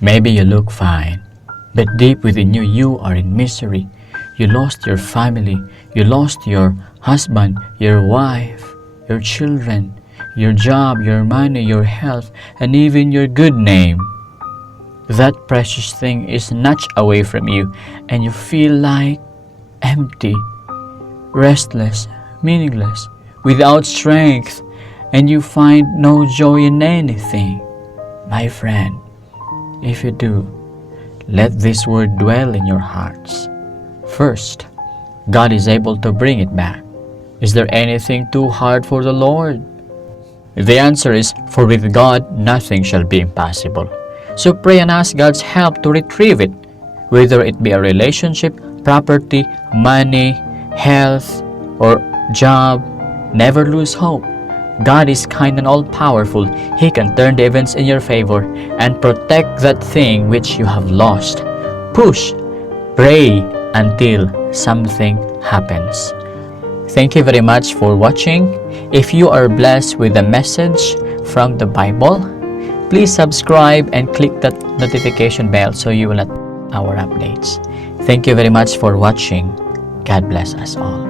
Maybe you look fine, but deep within you, you are in misery. You lost your family, you lost your husband, your wife, your children, your job, your money, your health, and even your good name. That precious thing is snatched away from you, and you feel like empty, restless, meaningless, without strength, and you find no joy in anything. My friend, if you do, let this word dwell in your hearts. First, God is able to bring it back. Is there anything too hard for the Lord? The answer is, for with God nothing shall be impossible. So pray and ask God's help to retrieve it, whether it be a relationship, property, money, health, or job. Never lose hope. God is kind and all-powerful. He can turn the events in your favor and protect that thing which you have lost. Push, pray until something happens. Thank you very much for watching. If you are blessed with a message from the Bible, please subscribe and click that notification bell so you will not miss our updates. Thank you very much for watching. God bless us all.